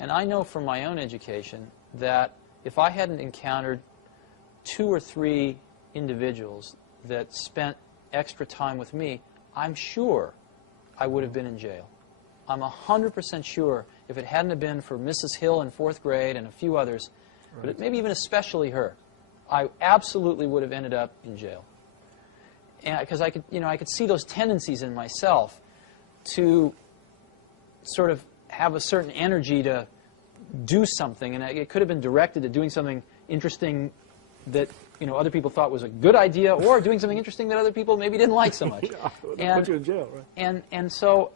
And I know from my own education that if I hadn't encountered 2 or 3 individuals that spent extra time with me, I'm sure I would have been in jail. I'm 100% sure if it hadn't have been for Mrs. Hill in 4th grade and a few others, but maybe even especially her, I absolutely would have ended up in jail. Because I could see those tendencies in myself to sort of have a certain energy to do something, and it could have been directed to doing something interesting that other people thought was a good idea, or doing something interesting that other people maybe didn't like so much. Yeah, put you in jail, right? And so,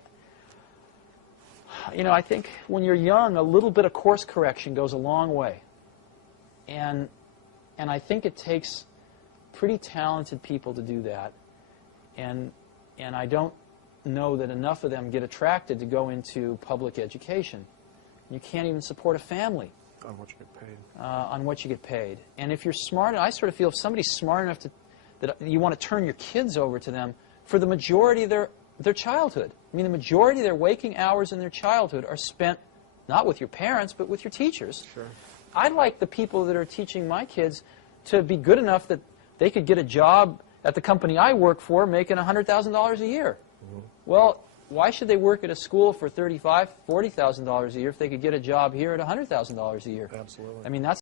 I think when you're young, a little bit of course correction goes a long way. And I think it takes pretty talented people to do that. And I don't know that enough of them get attracted to go into public education. You can't even support a family on what you get paid. On what you get paid. And if you're smart, I sort of feel if somebody's smart enough that you want to turn your kids over to them for the majority of their childhood. I mean, the majority of their waking hours in their childhood are spent not with your parents, but with your teachers. Sure. I'd like the people that are teaching my kids to be good enough that they could get a job at the company I work for making $100,000 a year. Mm-hmm. Well, why should they work at a school for $35,000, $40,000 a year if they could get a job here at $100,000 a year? Absolutely. I mean, that's